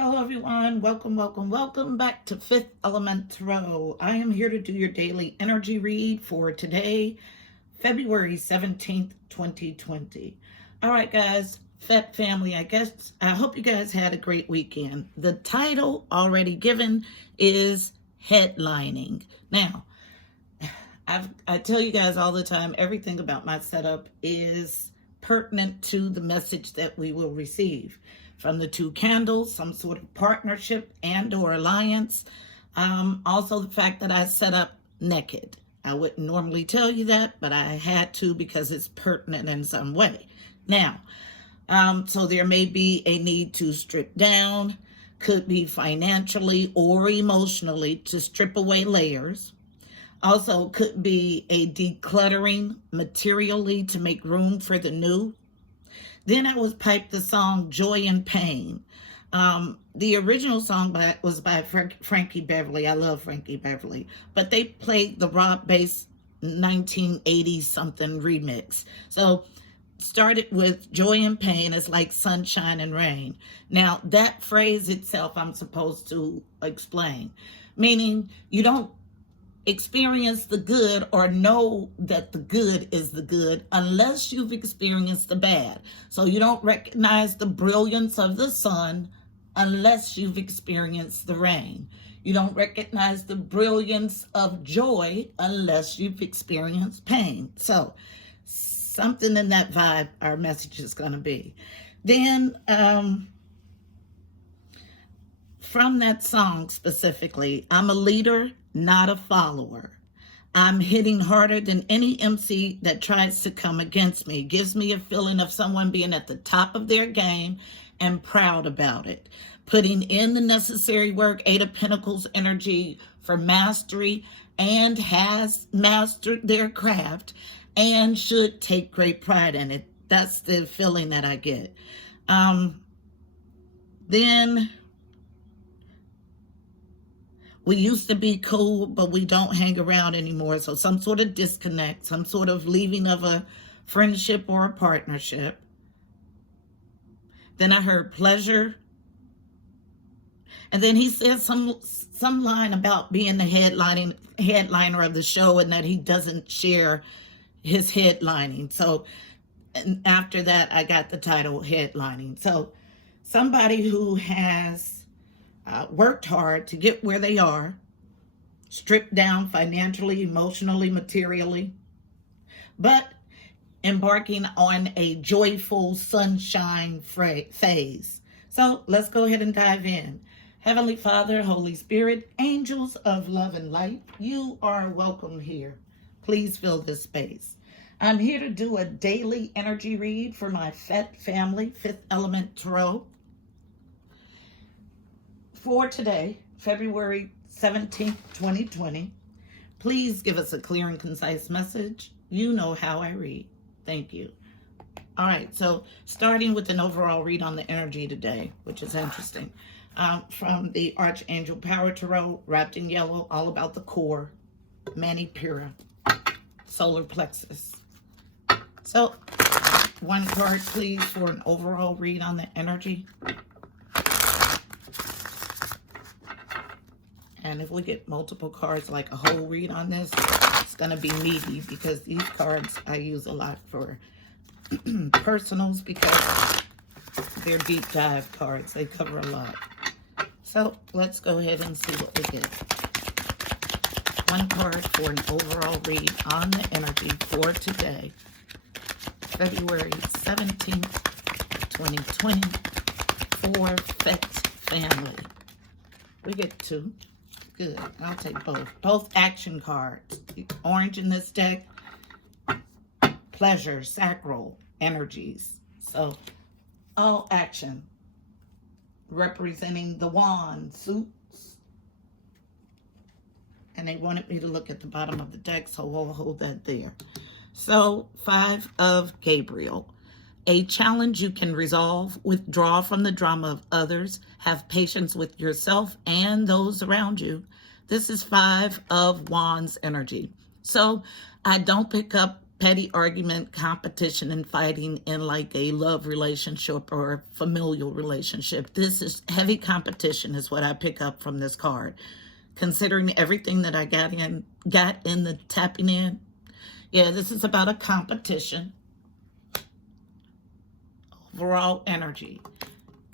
Hello, everyone. Welcome back to Fifth Element Tarot. I am here to do your daily energy read for today, February 17th, 2020. All right, guys, Fat family, I hope you guys had a great weekend. The title already given is Headlining. Now, I tell you guys all the time, everything about my setup is pertinent to the message that we will receive. From the two candles, some sort of partnership and or alliance. Also the fact that I set up naked. I wouldn't normally tell you that, but I had to because it's pertinent in some way. Now, so there may be a need to strip down, could be financially or emotionally to strip away layers. Also could be a decluttering materially to make room for the new. Then I was piped the song Joy and Pain. The original song was by Frankie Beverly. I love Frankie Beverly. But they played the Rob Bass 1980 something remix. So started with Joy and Pain is like sunshine and rain. Now that phrase itself I'm supposed to explain. Meaning you don't experience the good or know that the good is the good unless you've experienced the bad. So you don't recognize the brilliance of the sun unless you've experienced the rain. You don't recognize the brilliance of joy unless you've experienced pain. So something in that vibe our message is going to be. Then from that song specifically, I'm a leader, not a follower. I'm hitting harder than any MC that tries to come against me. It gives me a feeling of someone being at the top of their game and proud about it. Putting in the necessary work, Eight of Pentacles energy for mastery, and has mastered their craft and should take great pride in it. That's the feeling that I get. Then we used to be cool, but we don't hang around anymore. So some sort of disconnect, some sort of leaving of a friendship or a partnership. Then I heard pleasure. And then he said some line about being the headliner of the show and that he doesn't share his headlining. So and after that, I got the title Headlining. So somebody who has worked hard to get where they are, stripped down financially, emotionally, materially, but embarking on a joyful sunshine phase. So let's go ahead and dive in. Heavenly Father, Holy Spirit, angels of love and light, you are welcome here. Please fill this space. I'm here to do a daily energy read for my Fat family, Fifth Element Tarot. For today, February 17th, 2020, please give us a clear and concise message. You know how I read. Thank you. All right, so starting with an overall read on the energy today, which is interesting. From the Archangel Power Tarot, wrapped in yellow, all about the core, Mani Pura, solar plexus. So, one card, please, for an overall read on the energy. And if we get multiple cards, like a whole read on this, it's going to be meaty because these cards I use a lot for personals because they're deep dive cards. They cover a lot. So let's go ahead and see what we get. One card for an overall read on the energy for today, February 17th, 2020, for Fat family. We get two. Good. I'll take both. Both action cards. The orange in this deck, pleasure, sacral energies. So, all action. Representing the wand, suits. And they wanted me to look at the bottom of the deck, so we'll hold that there. So, Five of Gabriel. A challenge you can resolve, withdraw from the drama of others, have patience with yourself and those around you. This is Five of Wands energy. So I don't pick up petty argument, competition, and fighting in like a love relationship or a familial relationship. This is heavy competition is what I pick up from this card. Considering everything that I got in the tapping in. Yeah, this is about a competition. Overall energy.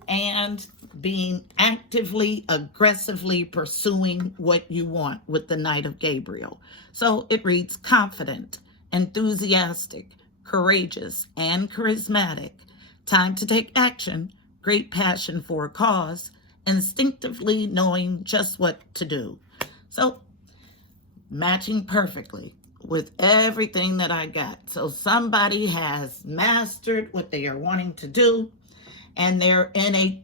And being actively, aggressively pursuing what you want with the Knight of Gabriel. So it reads confident, enthusiastic, courageous, and charismatic. Time to take action, great passion for a cause, instinctively knowing just what to do. So matching perfectly with everything that I got. So somebody has mastered what they are wanting to do, and they're in a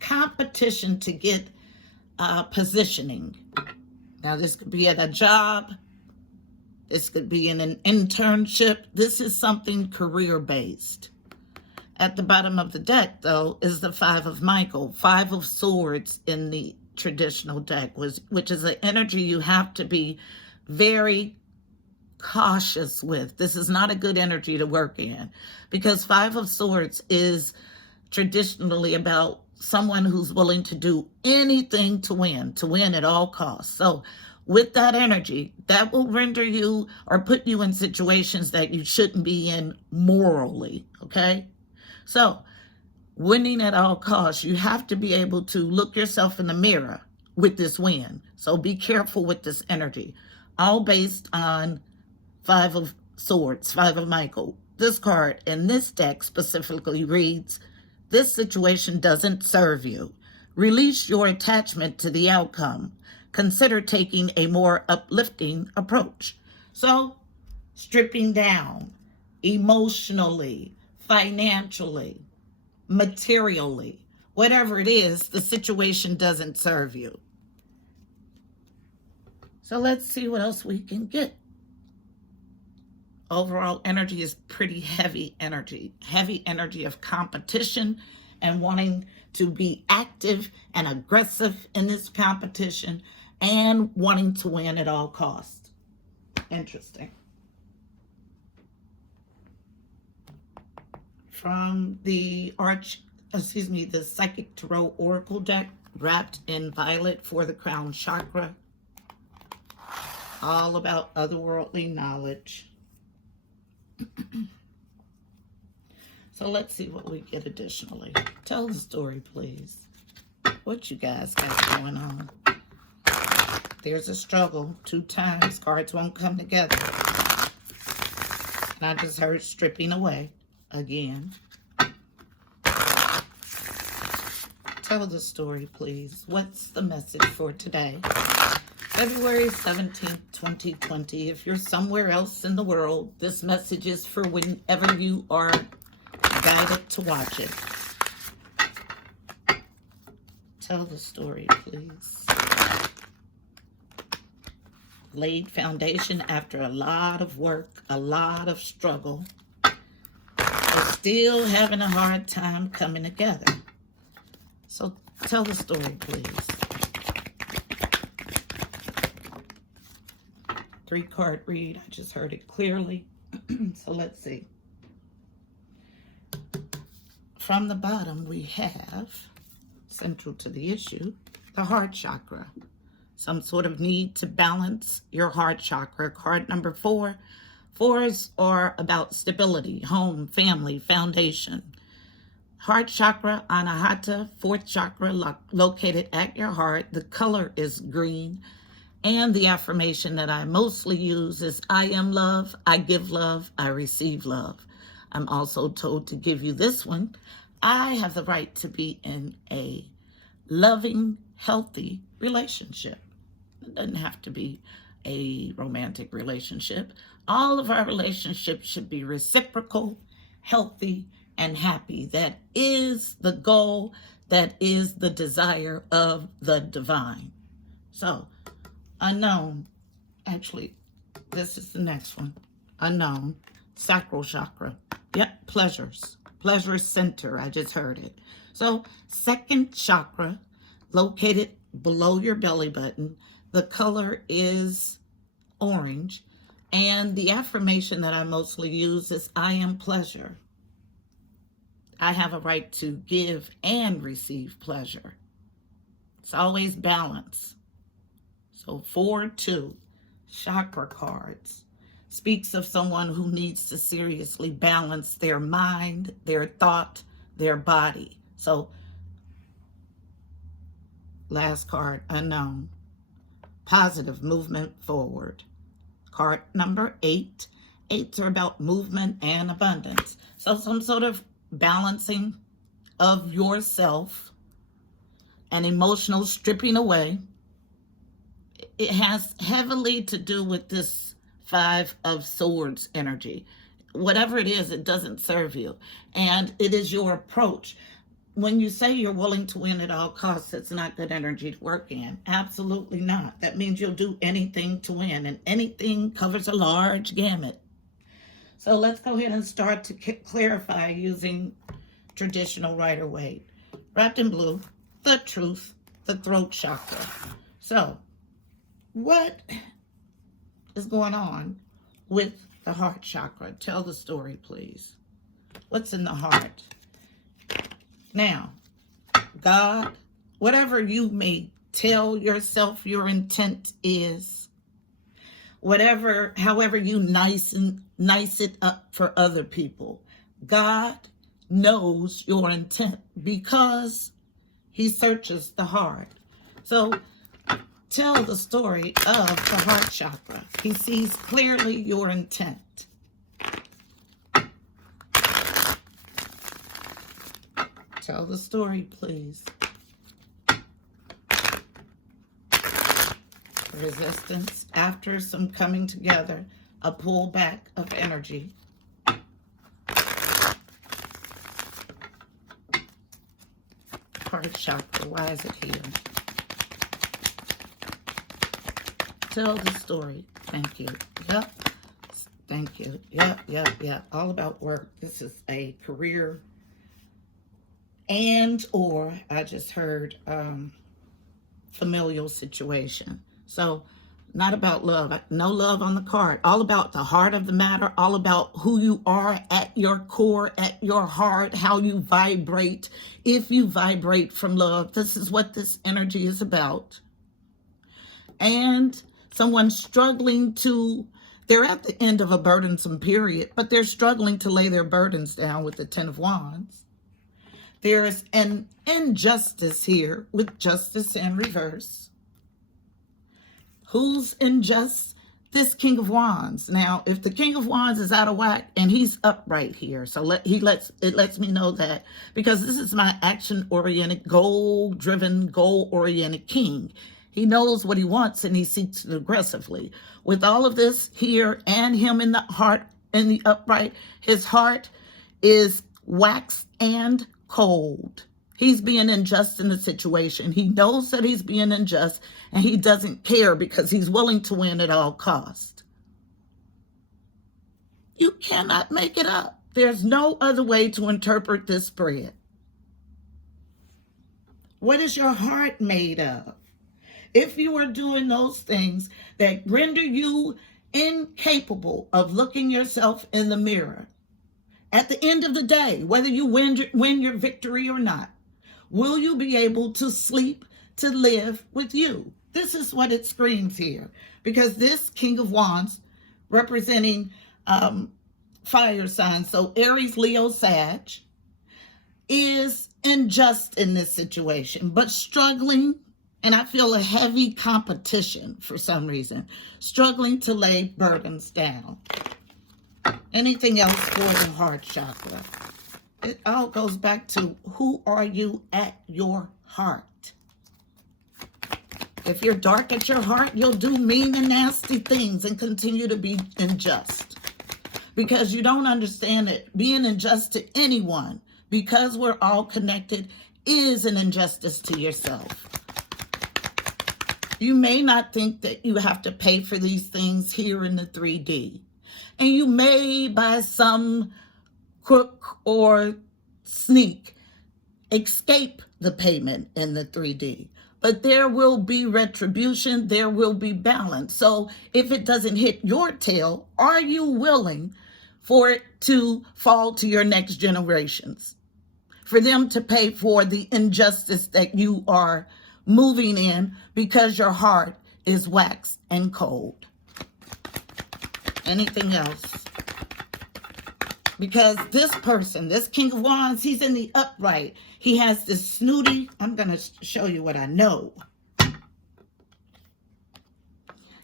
competition to get positioning. Now, this could be at a job. This could be in an internship. This is something career-based. At the bottom of the deck, though, is the Five of Michael, Five of Swords in the traditional deck, which is an energy you have to be very cautious with. This is not a good energy to work in, because Five of Swords is traditionally about someone who's willing to do anything to win at all costs. So with that energy, that will render you or put you in situations that you shouldn't be in morally, okay? So winning at all costs, you have to be able to look yourself in the mirror with this win. So be careful with this energy. All based on Five of Swords, Five of Michael. This card in this deck specifically reads, this situation doesn't serve you. Release your attachment to the outcome. Consider taking a more uplifting approach. So, stripping down emotionally, financially, materially, whatever it is, the situation doesn't serve you. So let's see what else we can get. Overall energy is pretty heavy energy of competition and wanting to be active and aggressive in this competition and wanting to win at all costs. Interesting. From the the Psychic Tarot Oracle deck, wrapped in violet for the crown chakra. All about otherworldly knowledge. So let's see what we get additionally. Tell the story, please. What you guys got going on? There's a struggle. 2 times. Cards won't come together. And I just heard stripping away again. Tell the story, please. What's the message for today? February 17th, 2020. If you're somewhere else in the world, this message is for whenever you are guided to watch it. Tell the story, please. Laid foundation after a lot of work, a lot of struggle, but still having a hard time coming together. So tell the story, please. 3-card read. I just heard it clearly. So let's see. From the bottom, we have, central to the issue, the heart chakra. Some sort of need to balance your heart chakra. Card number 4. 4s are about stability, home, family, foundation. Heart chakra, anahata, 4th chakra, located at your heart. The color is green. And the affirmation that I mostly use is, I am love, I give love, I receive love. I'm also told to give you this one. I have the right to be in a loving, healthy relationship. It doesn't have to be a romantic relationship. All of our relationships should be reciprocal, healthy, and happy. That is the goal. That is the desire of the divine. So, unknown. Actually, this is the next one. Unknown. Sacral chakra. Yep, pleasures. Pleasure center. I just heard it. So, 2nd chakra, located below your belly button. The color is orange. And the affirmation that I mostly use is I am pleasure. I have a right to give and receive pleasure. It's always balance. So 4-2, chakra cards, speaks of someone who needs to seriously balance their mind, their thought, their body. So last card, unknown, positive movement forward. Card number 8. 8s are about movement and abundance. So some sort of balancing of yourself and emotional stripping away. It has heavily to do with this 5 of Swords energy. Whatever it is, it doesn't serve you. And it is your approach. When you say you're willing to win at all costs, it's not good energy to work in. Absolutely not. That means you'll do anything to win, and anything covers a large gamut. So let's go ahead and start to clarify using traditional Rider-Waite. Wrapped in blue, the truth, the throat chakra. So what is going on with the heart chakra? Tell the story, please. What's in the heart? Now, God, whatever you may tell yourself your intent is, however you nice it up for other people, God knows your intent because he searches the heart. So tell the story of the heart chakra. He sees clearly your intent. Tell the story, please. Resistance. After some coming together, a pullback of energy. Heart chakra. Why is it here? Tell the story. Thank you. Yep. Thank you. Yep. All about work. This is a career or I just heard familial situation. So not about love. No love on the card. All about the heart of the matter. All about who you are at your core, at your heart, how you vibrate. If you vibrate from love, this is what this energy is about. And someone struggling they're at the end of a burdensome period, but they're struggling to lay their burdens down with the 10 of Wands. There is an injustice here with justice in reverse. Who's unjust? This King of Wands. Now, if the King of Wands is out of whack, and he's upright here, so it lets me know that, because this is my action-oriented, goal-driven, goal-oriented king. He knows what he wants and he seeks it aggressively. With all of this here and him in the heart, in the upright, his heart is waxed and cold. He's being unjust in the situation. He knows that he's being unjust and he doesn't care because he's willing to win at all costs. You cannot make it up. There's no other way to interpret this spread. What is your heart made of? If you are doing those things that render you incapable of looking yourself in the mirror, at the end of the day, whether you win your victory or not, will you be able to sleep, to live with you? This is what it screams here. Because this King of Wands, representing fire signs, so Aries, Leo, Sag, is unjust in this situation, but struggling, and I feel a heavy competition for some reason, struggling to lay burdens down. Anything else for the heart chakra? It all goes back to who are you at your heart? If you're dark at your heart, you'll do mean and nasty things and continue to be unjust. Because you don't understand that being unjust to anyone, because we're all connected, is an injustice to yourself. You may not think that you have to pay for these things here in the 3D. And you may, by some crook or sneak, escape the payment in the 3D. but there will be retribution, there will be balance. So if it doesn't hit your tail, are you willing for it to fall to your next generations? For them to pay for the injustice that you are moving in because your heart is waxed and cold. Anything else? Because this person, this King of Wands, he's in the upright. He has this snooty, I'm going to show you what I know.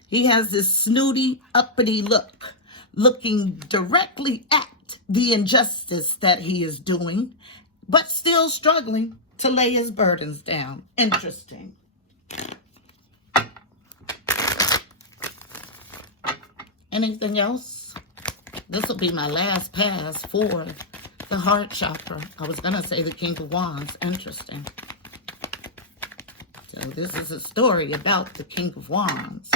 He has this snooty, uppity look, looking directly at the injustice that he is doing, but still struggling to lay his burdens down. Interesting. Anything else? This will be my last pass for the heart chakra. I was going to say the King of Wands. Interesting. So this is a story about the King of Wands.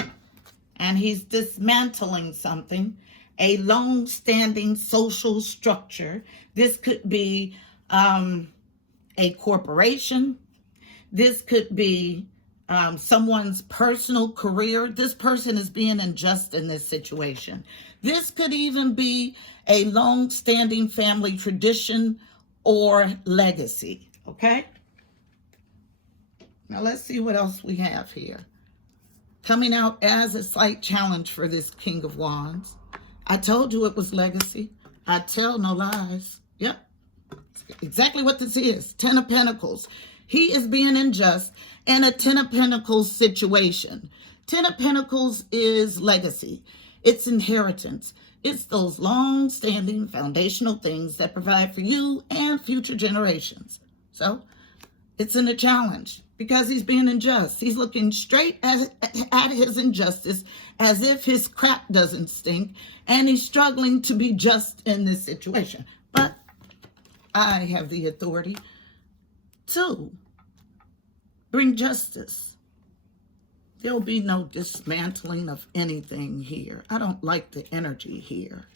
And he's dismantling something, a long-standing social structure. This could be a corporation. This could be someone's personal career. This person is being unjust in this situation. This could even be a long-standing family tradition or legacy, okay? Now let's see what else we have here. Coming out as a slight challenge for this King of Wands. I told you it was legacy. I tell no lies. Yep. Exactly what this is. 10 of Pentacles. He is being unjust in a 10 of Pentacles situation. 10 of Pentacles is legacy. It's inheritance. It's those long-standing foundational things that provide for you and future generations. So it's in a challenge because he's being unjust. He's looking straight at his injustice as if his crap doesn't stink, and he's struggling to be just in this situation. But I have the authority to bring justice. There'll be no dismantling of anything here. I don't like the energy here.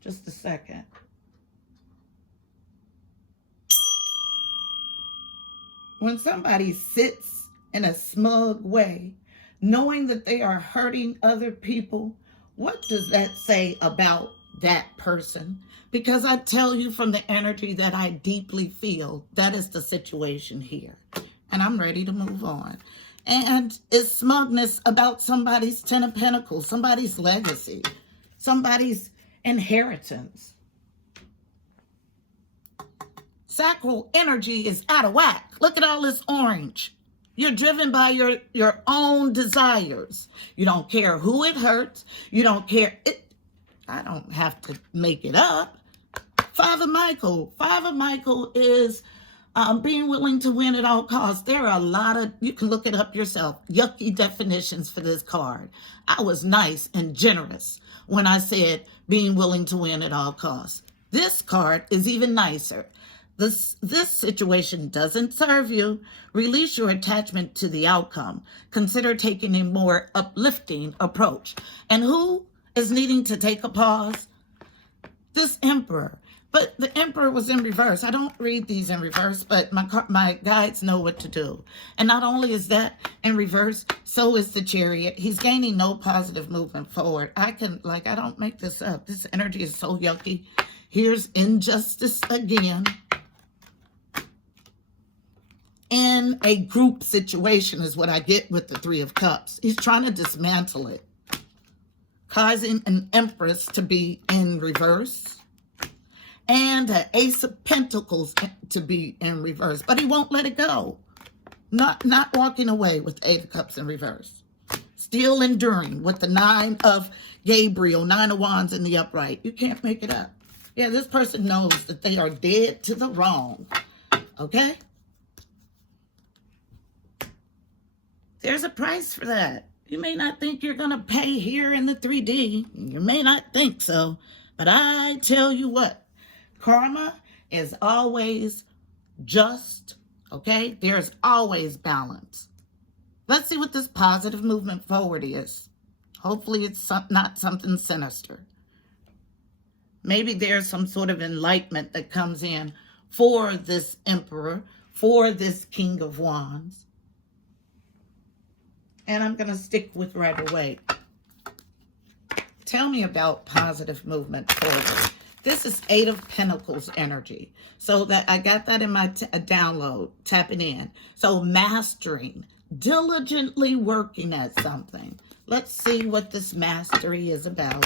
Just a second. When somebody sits in a smug way, knowing that they are hurting other people, what does that say about that person? Because I tell you from the energy that I deeply feel, that is the situation here. And I'm ready to move on. And it's smugness about somebody's 10 of Pentacles, somebody's legacy, somebody's inheritance. Sacral energy is out of whack. Look at all this orange. You're driven by your own desires. You don't care who it hurts. You don't care. I don't have to make it up. Five of Michael is being willing to win at all costs. There are a lot of, you can look it up yourself, yucky definitions for this card. I was nice and generous when I said being willing to win at all costs. This card is even nicer. This situation doesn't serve you. Release your attachment to the outcome. Consider taking a more uplifting approach. And who is needing to take a pause? This Emperor. But the Emperor was in reverse. I don't read these in reverse, but my guides know what to do. And not only is that in reverse, so is the Chariot. He's gaining no positive movement forward. I don't make this up. This energy is so yucky. Here's injustice again. In a group situation is what I get with the Three of Cups. He's trying to dismantle it, causing an Empress to be in reverse and an Ace of Pentacles to be in reverse. But he won't let it go. Not walking away with the Eight of Cups in reverse. Still enduring with the Nine of Gabriel, Nine of Wands in the upright. You can't make it up. Yeah, this person knows that they are dead to the wrong. Okay? There's a price for that. You may not think you're going to pay here in the 3D. You may not think so. But I tell you what, karma is always just, okay? There's always balance. Let's see what this positive movement forward is. Hopefully it's not something sinister. Maybe there's some sort of enlightenment that comes in for this Emperor for this King of Wands. And I'm going to stick with right away. Tell me about positive movement forward. This is Eight of Pentacles energy. So that I got that in my download, tapping in. So mastering, diligently working at something. Let's see what this mastery is about.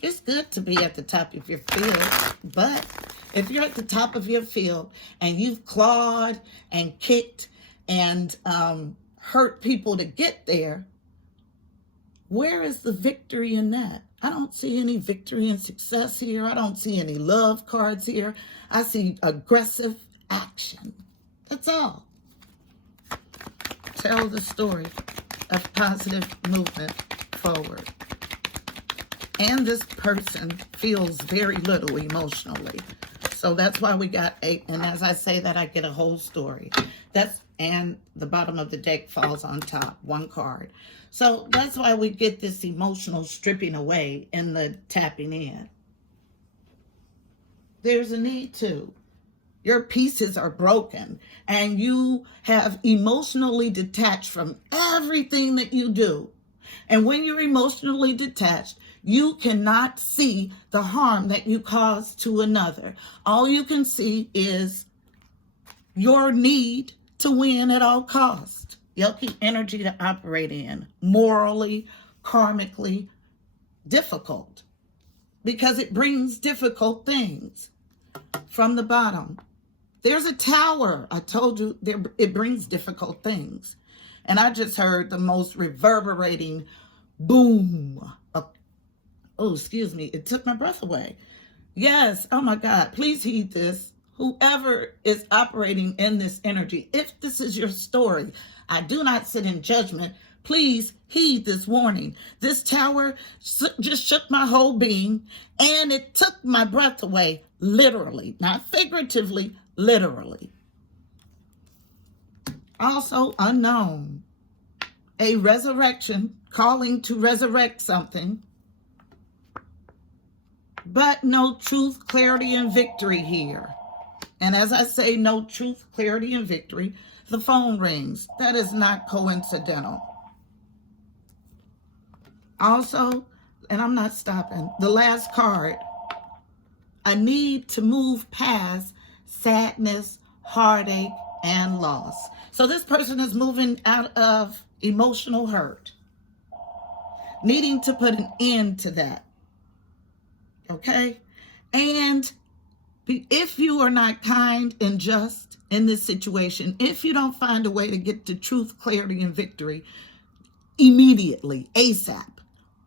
It's good to be at the top of your field, but if you're at the top of your field and you've clawed and kicked and hurt people to get there, where is the victory in that? I don't see any victory and success here. I don't see any love cards here. I see aggressive action. That's all. Tell the story of positive movement forward. And this person feels very little emotionally. So that's why we got 8. And as I say that, I get a whole story. And the bottom of the deck falls on top, 1 card. So that's why we get this emotional stripping away in the tapping in. There's a need to. Your pieces are broken and you have emotionally detached from everything that you do. And when you're emotionally detached, you cannot see the harm that you cause to another. All you can see is your need to win at all costs. Yucky energy to operate in, morally, karmically difficult, because it brings difficult things. From the bottom, there's a tower. I told you it brings difficult things. And I just heard the most reverberating boom. Oh, excuse me. It took my breath away. Yes. Oh my God. Please heed this. Whoever is operating in this energy, if this is your story, I do not sit in judgment. Please heed this warning. This tower just shook my whole being and it took my breath away, literally, not figuratively, literally. Also unknown, a resurrection, calling to resurrect something, but no truth, clarity, and victory here. And as I say, no truth, clarity, and victory, the phone rings. That is not coincidental. Also, and I'm not stopping, the last card, a need to move past sadness, heartache, and loss. So this person is moving out of emotional hurt, needing to put an end to that. Okay? And if you are not kind and just in this situation, if you don't find a way to get to truth, clarity, and victory immediately, ASAP,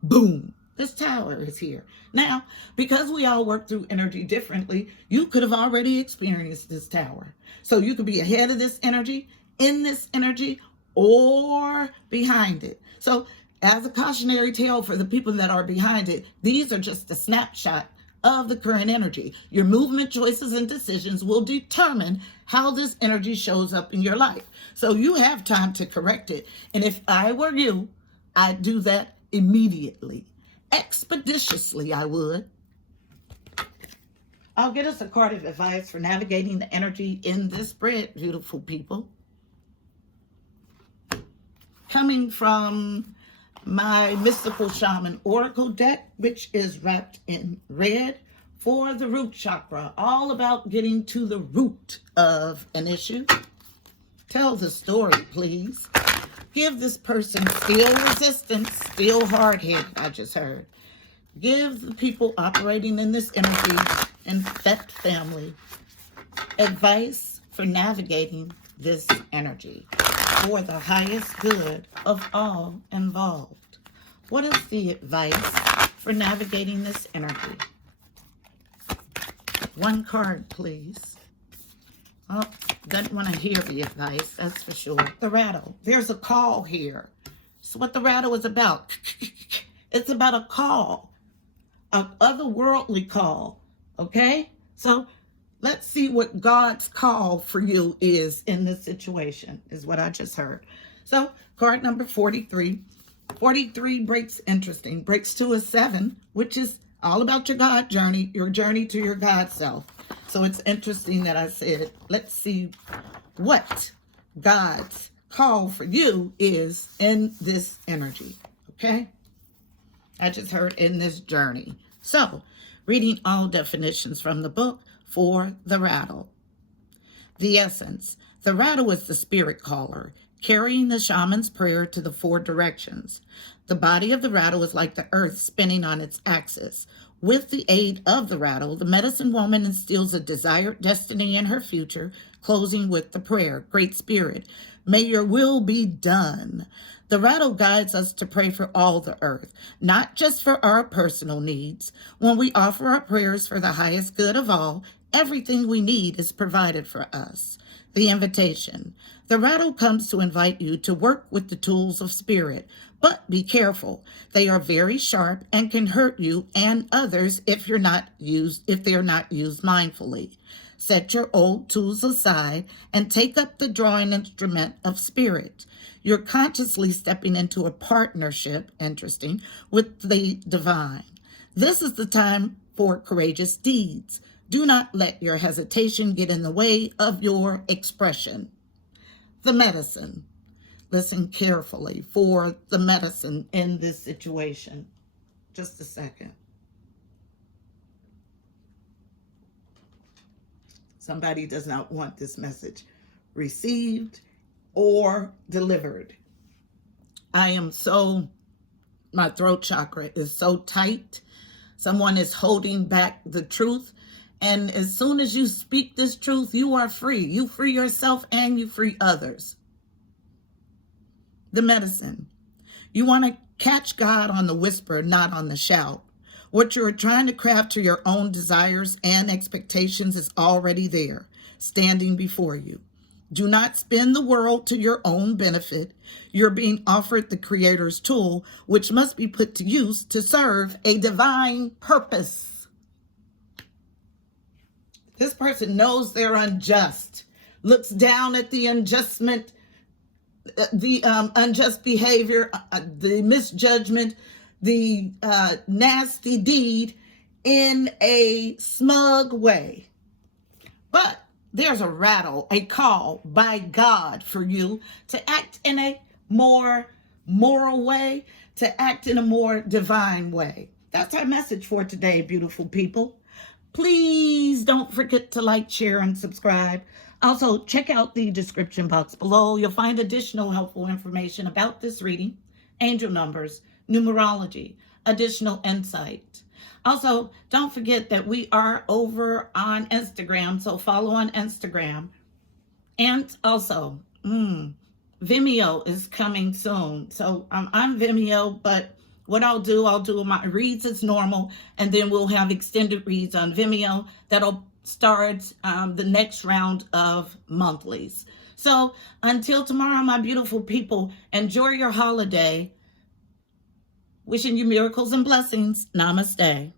boom, this tower is here. Now, because we all work through energy differently, you could have already experienced this tower. So you could be ahead of this energy, in this energy, or behind it. So as a cautionary tale for the people that are behind it, these are just a snapshot of the current energy. Your movement, choices, and decisions will determine how this energy shows up in your life. So you have time to correct it. And if I were you, I'd do that immediately. Expeditiously, I would. I'll get us a card of advice for navigating the energy in this spread, beautiful people. Coming from my Mystical Shaman Oracle deck, which is wrapped in red, for the root chakra, all about getting to the root of an issue. Tell the story, please. Give this person still resistance, still hard-headed, I just heard. Give the people operating in this energy and that family advice for navigating this energy for the highest good of all involved. What is the advice for navigating this energy? 1 card, please. Oh, doesn't want to hear the advice, that's for sure. The rattle. There's a call here. So what the rattle is about. It's about a call. An otherworldly call. Okay? So let's see what God's call for you is in this situation, is what I just heard. So card number 43. 43 breaks to a 7, which is All about your God journey, your journey to your God self. So it's interesting that I said, let's see what God's call for you is in this energy. Okay? I just heard in this journey. So, reading all definitions from the book for the rattle. The essence. The rattle is the spirit caller, carrying the shaman's prayer to the four directions. The body of the rattle is like the earth spinning on its axis. With the aid of the rattle, the medicine woman instills a desired destiny in her future, closing with the prayer, Great Spirit, may your will be done. The rattle guides us to pray for all the earth, not just for our personal needs. When we offer our prayers for the highest good of all, everything we need is provided for us. The invitation. The rattle comes to invite you to work with the tools of spirit, but be careful. They are very sharp and can hurt you and others if they're not used mindfully. Set your old tools aside and take up the drawing instrument of spirit. You're consciously stepping into a partnership, interesting, with the divine. This is the time for courageous deeds. Do not let your hesitation get in the way of your expression. The medicine. Listen carefully for the medicine in this situation. Just a second. Somebody does not want this message received or delivered. My throat chakra is so tight. Someone is holding back the truth. And as soon as you speak this truth, you are free. You free yourself and you free others. The medicine. You want to catch God on the whisper, not on the shout. What you're trying to craft to your own desires and expectations is already there, standing before you. Do not spin the world to your own benefit. You're being offered the Creator's tool, which must be put to use to serve a divine purpose. This person knows they're unjust, looks down at the unjust behavior, the misjudgment, the nasty deed in a smug way. But there's a rattle, a call by God for you to act in a more moral way, to act in a more divine way. That's our message for today, beautiful people. Please don't forget to like, share, and subscribe. Also, check out the description box below. You'll find additional helpful information about this reading, angel numbers, numerology, additional insight. Also, don't forget that we are over on Instagram, so follow on Instagram. And also, Vimeo is coming soon. So I'm on Vimeo, but what I'll do my reads as normal, and then we'll have extended reads on Vimeo that'll start the next round of monthlies. So until tomorrow, my beautiful people, enjoy your holiday. Wishing you miracles and blessings. Namaste.